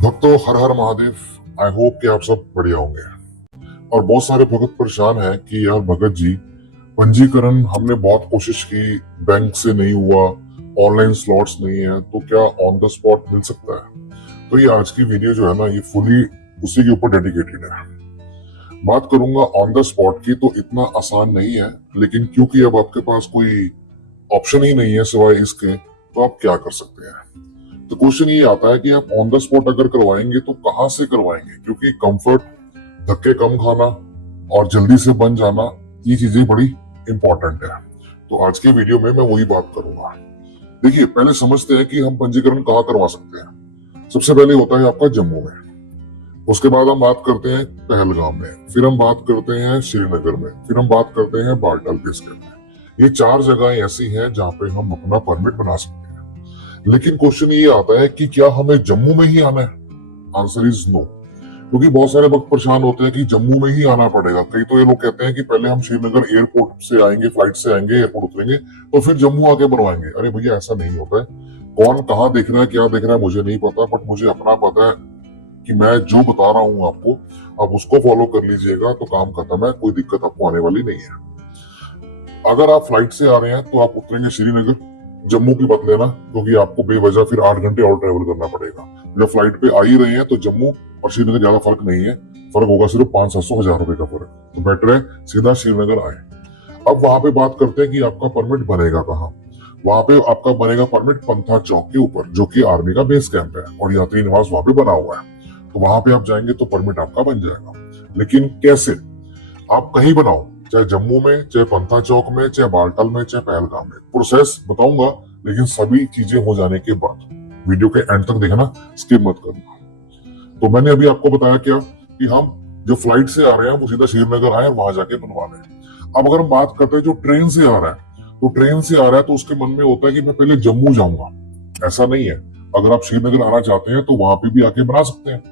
भक्तों, हर हर Mahadev. I hope कि आप सब बढ़िया होंगे। और बहुत सारे भगत परेशान हैं कि यार भगत जी, पंजीकरण हमने बहुत कोशिश की, बैंक से नहीं हुआ, ऑनलाइन स्लॉट्स नहीं है, तो क्या ऑन द स्पॉट मिल सकता है? तो ये आज की वीडियो जो है ना, ये फुली उसी के ऊपर डेडिकेटेड है। बात करूंगा ऑन द स्पॉट की, तो इतना आसान नहीं है, लेकिन क्योंकि अब आपके पास कोई ऑप्शन ही नहीं है सिवाय इसके, तो आप क्या कर सकते हैं? तो क्वेश्चन ये आता है कि आप ऑन द स्पॉट अगर करवाएंगे तो कहां से करवाएंगे, क्योंकि कंफर्ट, धक्के कम खाना और जल्दी से बन जाना, ये चीजें बड़ी इंपॉर्टेंट है। तो आज के वीडियो में मैं वही बात करूंगा। देखिए, पहले समझते हैं कि हम पंजीकरण कहाँ करवा सकते हैं। सबसे पहले होता है आपका जम्मू में, उसके बाद हम बात करते हैं पहलगाम में, फिर हम बात करते हैं श्रीनगर में, फिर हम बात करते हैं बाल्टाल बेस कैंप में। ये 4 जगह ऐसी हैं जहाँ पे हम अपना परमिट बना सकते हैं। लेकिन क्वेश्चन ये आता है कि क्या हमें जम्मू में ही आना है? Answer is no. क्योंकि बहुत सारे वक्त परेशान होते हैं कि जम्मू में ही आना पड़ेगा। कई तो ये लोग कहते हैं कि पहले हम श्रीनगर एयरपोर्ट से आएंगे, फ्लाइट से आएंगे, एयरपोर्ट उतरेंगे, तो फिर जम्मू आके बनवाएंगे। अरे भैया, ऐसा नहीं होता है। कौन कहाँ देख रहा है, क्या देख रहा है, मुझे नहीं पता, बट मुझे अपना पता है कि मैं जो बता रहा हूँ आपको, आप उसको फॉलो कर लीजिएगा तो काम खत्म है, कोई दिक्कत आपको आने वाली नहीं है। अगर आप फ्लाइट से आ रहे हैं तो आप उतरेंगे श्रीनगर, जम्मू की मत लेना, क्योंकि आपको बेवजह फिर 8 घंटे और ट्रेवल करना पड़ेगा। जब फ्लाइट पे आ ही रहे हैं तो जम्मू और श्रीनगर ज्यादा फर्क नहीं है, फर्क होगा सिर्फ 500-700 रुपए का फर्क। तो बेटर है सीधा श्रीनगर आए। अब वहां पे बात करते हैं कि आपका परमिट बनेगा कहाँ। वहां पे आपका बनेगा परमिट पंथा चौक के ऊपर, जो कि आर्मी का बेस कैंप है और यात्री निवास वहां पे बना हुआ है। तो वहां पे आप जाएंगे तो परमिट आपका बन जाएगा। लेकिन कैसे? आप कहीं बनाओ, चाहे जम्मू में, चाहे पंथा चौक में, चाहे बाल्टाल में, चाहे पहलगाम में, प्रोसेस बताऊंगा, लेकिन सभी चीजें हो जाने के बाद वीडियो के एंड तक देखना, स्किप मत करना। तो मैंने अभी आपको बताया क्या कि हम जो फ्लाइट से आ रहे हैं वो सीधा श्रीनगर आए, वहां जाके बनवा लें। अब अगर हम बात करते हैं जो ट्रेन से आ रहा है, तो ट्रेन से आ रहा है तो उसके मन में होता है कि मैं पहले जम्मू जाऊंगा। ऐसा नहीं है। अगर आप श्रीनगर आना चाहते हैं तो वहां पे भी आके बना सकते हैं,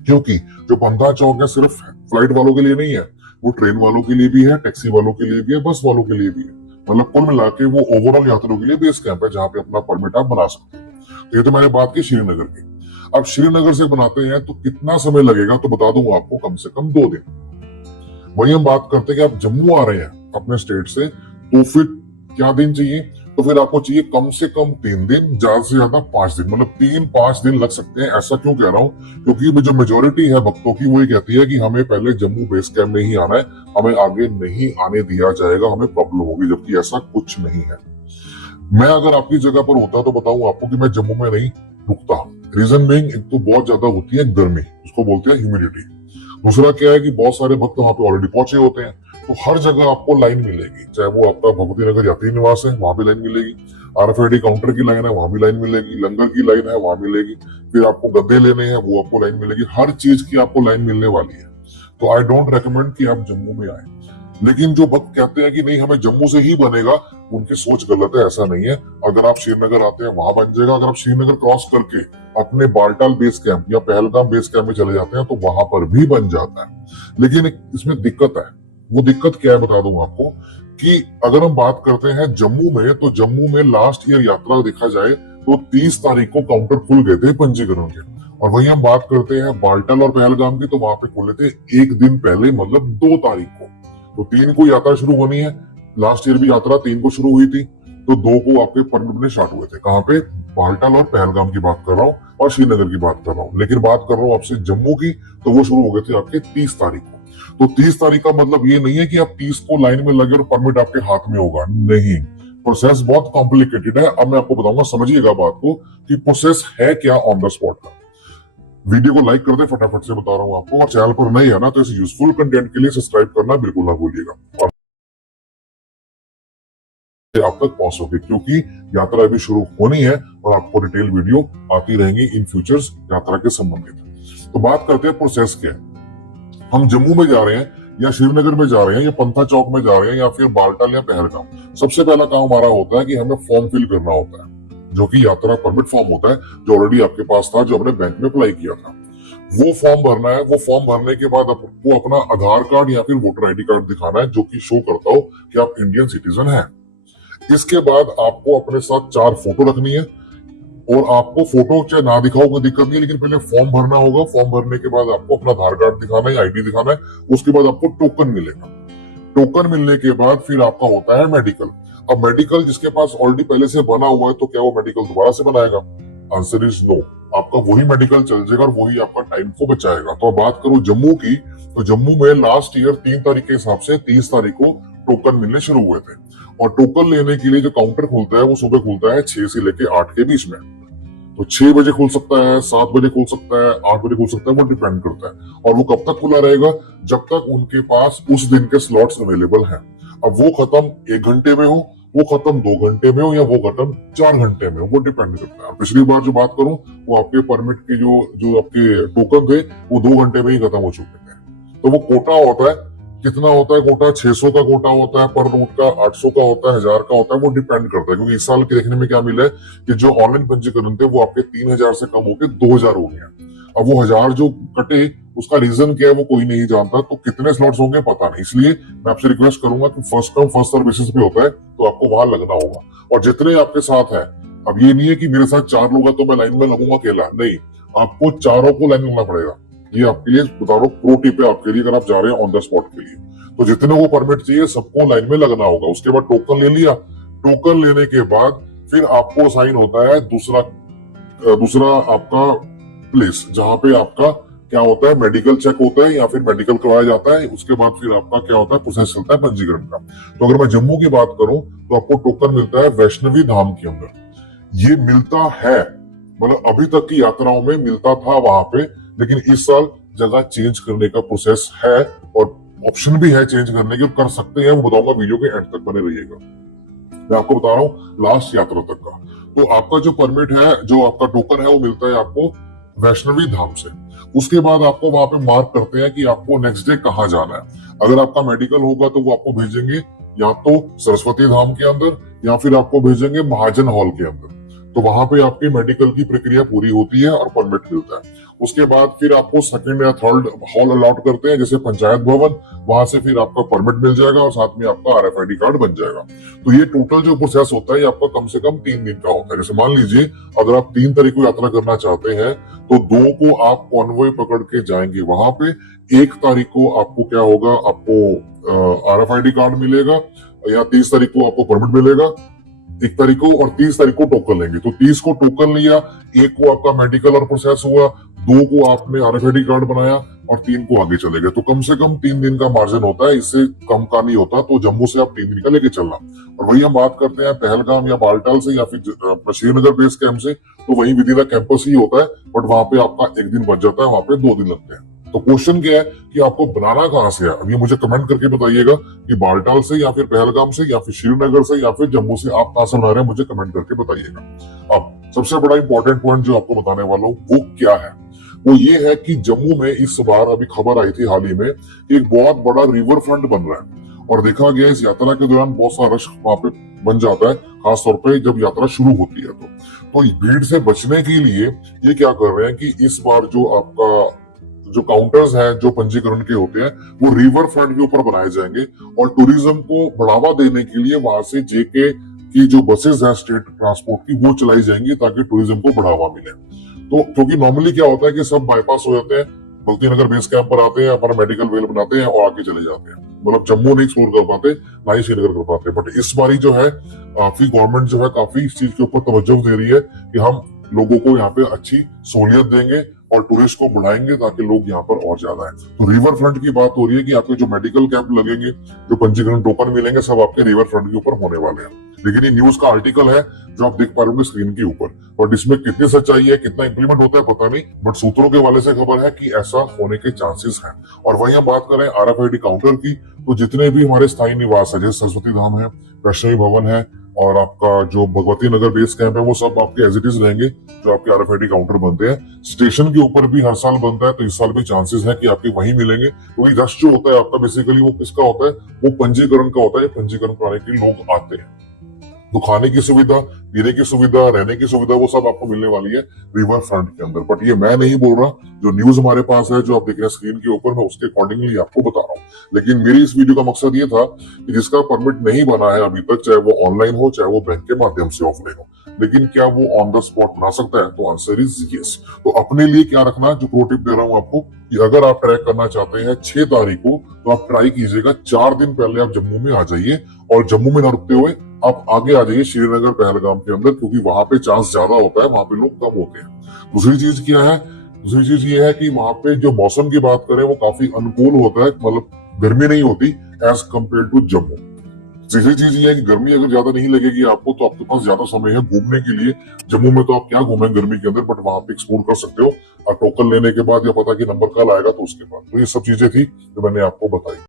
क्योंकि जो पंथा चौक है सिर्फ फ्लाइट वालों के लिए नहीं है, वो ट्रेन वालों के लिए भी है, टैक्सी वालों के लिए भी है, बस वालों के लिए भी है। मतलब कुल मिला के वो ओवरऑल यात्रियों के लिए बेस कैंप है, जहाँ पे अपना परमिट आप बना सकते हैं। तो ये तो मैंने बात की श्रीनगर की। अब श्रीनगर से बनाते हैं तो कितना समय लगेगा, तो बता दूंगा आपको, कम से कम 2 दिन। वही हम बात करते हैं कि आप जम्मू आ रहे हैं अपने स्टेट से, तो फिर क्या दिन चाहिए? तो फिर आपको चाहिए कम से कम 3 दिन, ज्यादा से ज्यादा 5 दिन, मतलब 3-5 दिन लग सकते हैं। ऐसा क्यों कह रहा हूँ? क्योंकि जो मेजोरिटी है भक्तों की, वो ये कहती है कि हमें पहले जम्मू बेस कैंप में ही आना है, हमें आगे नहीं आने दिया जाएगा, हमें प्रॉब्लम होगी, जबकि ऐसा कुछ नहीं है। मैं अगर आपकी जगह पर होता तो बताऊं आपको कि मैं जम्मू में नहीं रुकता। रीजन बीइंग, एक तो बहुत ज्यादा होती है गर्मी, उसको बोलते हैं ह्यूमिडिटी। दूसरा क्या है कि बहुत सारे भक्त वहां पे ऑलरेडी पहुंचे होते हैं, तो हर जगह आपको लाइन मिलेगी। चाहे वो आपका भगवती नगर यात्री निवास है, वहां भी लाइन मिलेगी, RFID काउंटर की लाइन है, वहां भी लाइन मिलेगी, लंगर की लाइन है, वहां मिलेगी, फिर आपको गद्दे लेने हैं, वो आपको लाइन मिलेगी। हर चीज की आपको लाइन मिलने वाली है। तो आई डोंट रेकमेंड कि आप जम्मू में आए। लेकिन जो भक्त कहते हैं कि नहीं हमें जम्मू से ही बनेगा, उनकी सोच गलत है। ऐसा नहीं है। अगर आप श्रीनगर आते हैं वहां बन जाएगा। अगर आप श्रीनगर क्रॉस करके अपने बाल्टाल बेस कैंप या पहलगाम बेस कैंप में चले जाते हैं तो वहां पर भी बन जाता है। लेकिन इसमें दिक्कत है। वो दिक्कत क्या है बता दूं आपको, कि अगर हम बात करते हैं जम्मू में, तो जम्मू में लास्ट ईयर यात्रा देखा जाए तो 30 तारीख को काउंटर खुल गए थे पंजीकरण के। और वही हम बात करते हैं बाल्टाल और पहलगाम की, तो वहां पे खुले थे 1 दिन पहले, मतलब 2 तारीख को। तो 3 को यात्रा शुरू होनी है। लास्ट ईयर भी यात्रा 3 को शुरू हुई थी, तो 2 को आपके परमिट में स्टार्ट हुए थे। कहाँ पे? बाल्टाल और पहलगाम की बात कर रहा हूँ और श्रीनगर की बात कर रहा हूँ। लेकिन बात कर रहा हूँ आपसे जम्मू की, तो वो शुरू हो गए थे आपके 30 तारीख को। तो 30 तारीख का मतलब ये नहीं है कि आप 30 को लाइन में लगे और परमिट आपके हाथ में होगा, नहीं। प्रोसेस बहुत कॉम्प्लिकेटेड है। अब मैं आपको बताऊंगा, समझिएगा बात को, कि प्रोसेस है क्या ऑन द स्पॉट का। वीडियो को लाइक कर दे, फटाफट से बता रहा हूँ आपको। और चैनल पर नए है ना, तो इस यूजफुल कंटेंट के लिए सब्सक्राइब करना बिल्कुल ना भूलिएगा, और आप तक पहुंच सके, क्योंकि यात्रा अभी शुरू होनी है और आपको डिटेल वीडियो आती रहेंगी इन फ्यूचर्स यात्रा के संबंधित। तो बात करते हैं प्रोसेस क्या है। हम जम्मू में जा रहे हैं या श्रीनगर में जा रहे हैं या पंथा चौक में जा रहे हैं या फिर बाल्टाल या पहलगाम, सबसे पहला काम हमारा होता है कि हमें फॉर्म फिल करना होता है, जो कि यात्रा परमिट फॉर्म होता है, जो ऑलरेडी आपके पास था, जो हमने बैंक में अप्लाई किया था। वो फॉर्म भरना है। वो फॉर्म भरने के बाद आपको अपना आधार कार्ड या फिर वोटर ID कार्ड दिखाना है, जो कि शो करता हो कि आप इंडियन सिटीजन हैं। इसके बाद आपको अपने साथ 4 फोटो रखनी है। और आपको फोटो चाहे ना दिखाओ कोई दिक्कत नहीं, लेकिन पहले फॉर्म भरना होगा। फॉर्म भरने के बाद आपको अपना आधार कार्ड दिखाना है, आईडी दिखाना है, उसके बाद आपको टोकन मिलेगा। टोकन मिलने के बाद फिर आपका होता है मेडिकल। अब मेडिकल जिसके पास ऑलरेडी पहले से बना हुआ है, तो क्या वो मेडिकल दोबारा से बनाएगा? Answer is no. आपका वही मेडिकल चल जाएगा और वही आपका टाइम को बचाएगा। तो अब बात करूं जम्मू की, तो जम्मू में लास्ट ईयर 3 तारीख के हिसाब से 30 तारीख को टोकन मिलने शुरू हुए थे। और टोकन लेने के लिए जो काउंटर खुलता है वो सुबह खुलता है 6 से लेके 8 के बीच में। तो 6 बजे खुल सकता है, 7 बजे खुल सकता है, 8 बजे खुल सकता है, वो डिपेंड करता है। और वो कब तक खुला रहेगा? जब तक उनके पास उस दिन के स्लॉट्स अवेलेबल हैं। अब वो खत्म 1 घंटे में हो, वो खत्म 2 घंटे में हो, या वो खत्म 4 घंटे में हो, वो डिपेंड करता है। पिछली बार जो बात करूं, वो आपके परमिट के जो आपके टोकन थे वो 2 घंटे में ही खत्म हो चुके थे। तो वो कोटा होता है, कितना होता है कोटा? 600 का कोटा होता है पर रूट का, 800 का होता है, 1000 का होता है, वो डिपेंड करता है। क्योंकि इस साल के देखने में क्या मिला है कि जो ऑनलाइन पंजीकरण थे वो आपके 3000 से कम होकर 2000 हो गया। अब वो 1000 जो कटे, उसका रीजन क्या है वो कोई नहीं जानता। तो कितने स्लॉट्स होंगे पता नहीं। इसलिए मैं आपसे रिक्वेस्ट करूंगा कि first come first serve basis पे होता है, तो आपको वहां लगना होगा। और जितने आपके साथ है, अब ये नहीं है कि मेरे साथ 4 लोग हैं तो मैं लाइन में लगूंगा अकेला, नहीं, आपको चारों को लाइन लगना पड़ेगा। ये आपके लिए बता रहा हूँ, प्रो टिप है आपके लिए, अगर आप जा रहे हैं ऑन द स्पॉट के लिए। तो जितने को परमिट चाहिए सबको लाइन में लगना होगा। उसके बाद टोकन ले लिया। टोकन लेने के बाद फिर आपको साइन होता है दूसरा आपका प्लेस, जहां पे आपका क्या होता है, मेडिकल चेक होता है या फिर मेडिकल करवाया जाता है। उसके बाद फिर आपका क्या होता है, प्रोसेस चलता है पंजीकरण का। तो अगर मैं जम्मू की बात करूं, तो आपको टोकन मिलता है वैष्णवी धाम के अंदर। ये मिलता है, मतलब अभी तक की यात्राओं में मिलता था वहां पे, लेकिन इस साल जगह चेंज करने का प्रोसेस है और ऑप्शन भी है चेंज करने के, कर सकते हैं। वो बताऊंगा, वीडियो के एंड तक बने रहिएगा। मैं आपको बता रहा हूँ लास्ट यात्रा तक का। तो आपका जो परमिट है, जो आपका टोकन है, वो मिलता है आपको वैष्णवी धाम से। उसके बाद आपको वहां पे मार्क करते हैं कि आपको नेक्स्ट डे कहाँ जाना है। अगर आपका मेडिकल होगा तो वो आपको भेजेंगे या तो सरस्वती धाम के अंदर या फिर आपको भेजेंगे महाजन हॉल के अंदर। तो वहां पे आपकी मेडिकल की प्रक्रिया पूरी होती है और परमिट मिलता है। उसके बाद फिर आपको सेकंड या थर्ड हॉल अलॉट करते हैं, जैसे पंचायत भवन। वहां से फिर आपका परमिट मिल जाएगा और साथ में आपका RFID कार्ड बन जाएगा। तो ये टोटल जो प्रोसेस होता है, ये आपका कम से कम 3 दिन का होता है। जैसे मान लीजिए अगर आप 3 तारीख को यात्रा करना चाहते हैं, तो 2 को आप कॉन्वॉय पकड़ के जाएंगे वहां पे। 1 तारीख को आपको क्या होगा, आपको RFID कार्ड मिलेगा, या 30 तारीख को आपको परमिट मिलेगा 1 तारीख को, और 30 तारीख को टोकन लेंगे। तो 30 को टोकन लिया, 1 को आपका मेडिकल और प्रोसेस हुआ, 2 को आपने RFID कार्ड बनाया और 3 को आगे चले गए। तो कम से कम 3 दिन का मार्जिन होता है, इससे कम का नहीं होता। तो जम्मू से आप 3 दिन का लेके चलना। और वही हम बात करते हैं पहलगाम या बालटाल से या फिर श्रीनगर बेस कैंप से, तो वही विदिशा कैंपस ही होता है, बट वहां पे आपका 1 दिन बच जाता है, वहां पे 2 दिन लगते हैं। तो क्वेश्चन क्या है कि आपको बनाना कहां से है? अब ये मुझे कमेंट करके बताइएगा कि बालटाल से या फिर पहलगाम से या फिर श्रीनगर से या फिर जम्मू से आप कहां से बना रहे हैं, मुझे कमेंट करके बताइएगा। अब सबसे बड़ा इंपॉर्टेंट पॉइंट जो आपको बताने वाला हूं वो क्या है, वो ये है कि जम्मू में इस बार अभी खबर आई थी हाल ही में, एक बहुत बड़ा रिवर फ्रंट बन रहा है। और देखा गया इस यात्रा के दौरान बहुत सारा रश वहां पे बन जाता है, खासतौर पे जब यात्रा शुरू होती है। तो भीड़ से बचने के लिए ये क्या कर रहे हैं कि इस बार जो आपका जो काउंटर्स हैं जो पंजीकरण के होते हैं, वो रिवर फ्रंट के ऊपर बनाए जाएंगे। और टूरिज्म को बढ़ावा देने के लिए वहां से JK की जो बसेस हैं स्टेट ट्रांसपोर्ट की, वो चलाई जाएंगी ताकि टूरिज्म को बढ़ावा मिले। तो क्योंकि नॉर्मली क्या होता है कि सब बाईपास हो जाते हैं, बल्कि नगर बेस कैंप पर आते हैं, अपना मेडिकल वेल बनाते हैं और आगे चले जाते हैं। मतलब जम्मू नहीं एक्सप्लोर कर पाते, ना ही श्रीनगर कर पाते। बट इस बारी जो है काफी गवर्नमेंट जो है काफी इस चीज के ऊपर तवज्जो दे रही है कि हम लोगों को यहाँ पे अच्छी सहूलियत देंगे और टूरिस्ट को बढ़ाएंगे ताकि लोग यहाँ पर और ज्यादा है। तो रिवर फ्रंट की बात हो रही है कि आपके जो मेडिकल कैंप लगेंगे, जो पंजीकरण टोकन मिलेंगे, सब आपके रिवर फ्रंट के ऊपर होने वाले हैं। लेकिन ये न्यूज का आर्टिकल है जो आप देख पा रहे होंगे स्क्रीन के ऊपर, बट इसमें कितनी सच्चाई है, कितना इंप्लीमेंट होता है पता नहीं, बट सूत्रों के वाले से खबर है कि ऐसा होने के चांसेस हैं। और वहीं हम बात करें RFID काउंटर की, तो जितने भी हमारे स्थायी निवास है, जैसे सरस्वती धाम है, वैष्णवी भवन है और आपका जो भगवती नगर बेस कैंप है, वो सब आपके एज इट इज रहेंगे जो आपके RFID काउंटर बनते हैं। स्टेशन के ऊपर भी हर साल बनता है, तो इस साल भी चांसेस है कि आपके वहीं मिलेंगे। क्योंकि रश जो होता है आपका बेसिकली वो किसका होता है, वो पंजीकरण का होता है। पंजीकरण कराने के लिए लोग आते हैं। तो खाने की सुविधा, पीने की सुविधा, रहने की सुविधा, वो सब आपको मिलने वाली है रिवर फ्रंट के अंदर। बट ये मैं नहीं बोल रहा, जो न्यूज हमारे पास है, जो आप देख रहे हैं स्क्रीन के ऊपर, मैं उसके अकॉर्डिंगली आपको बता रहा हूँ। लेकिन मेरी इस वीडियो का मकसद ये था कि जिसका परमिट नहीं बना है अभी तक, चाहे वो ऑनलाइन हो चाहे वो बैंक के माध्यम से ऑफलाइन हो, लेकिन क्या वो ऑन द स्पॉट बना सकता है? तो आंसर इज यस। तो अपने लिए क्या रखना, जो प्रो टिप दे रहा हूं आपको, कि अगर आप ट्रैक करना चाहते हैं 6 तारीख को, तो आप ट्राई कीजिएगा 4 दिन पहले आप जम्मू में आ जाइए, और जम्मू में ना रुकते हुए आप आगे आ जाइए श्रीनगर पहलगाम के अंदर, क्योंकि वहां पे चांस ज्यादा होता है, वहां पे लोग कम होते हैं। दूसरी चीज क्या है? दूसरी चीज ये है कि वहां पे जो मौसम की बात करें वो काफी अनुकूल होता है, मतलब गर्मी नहीं होती एज कम्पेयर टू जम्मू। तीसरी चीज ये है कि गर्मी अगर ज्यादा नहीं लगेगी आपको, तो आपके पास ज्यादा समय है घूमने के लिए। जम्मू में तो आप क्या घूमें गर्मी के अंदर, बट वहां पे एक्सप्लोर कर सकते हो, और टोकन लेने के बाद या पता कि नंबर कल आएगा तो उसके बाद। तो ये सब चीजें थी जो मैंने आपको बताई।